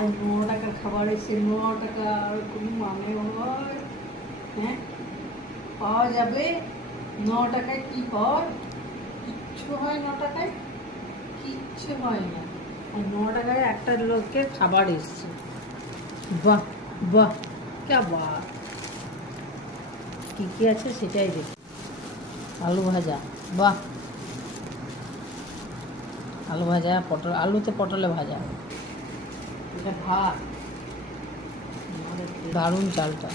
আজ 9 টাকার খাবার এসে 9 টাকার কোনো মানে হয়? হ্যাঁ, পাওয়া যাবে 9 টাকায়? কি হয়? কিচ্ছু হয় 9 টাকায়, কিচ্ছু হয় না। আর 9 টাকায় একটা লোকের খাবার এসছে। বাহ বাহ, কে বাহ! কী কী আছে সেটাই দেখি। আলু ভাজা, বাহ! আলু ভাজা, পটল, আলুতে পটলে ভাজা, এটা ভাত, দারুণ চালটা।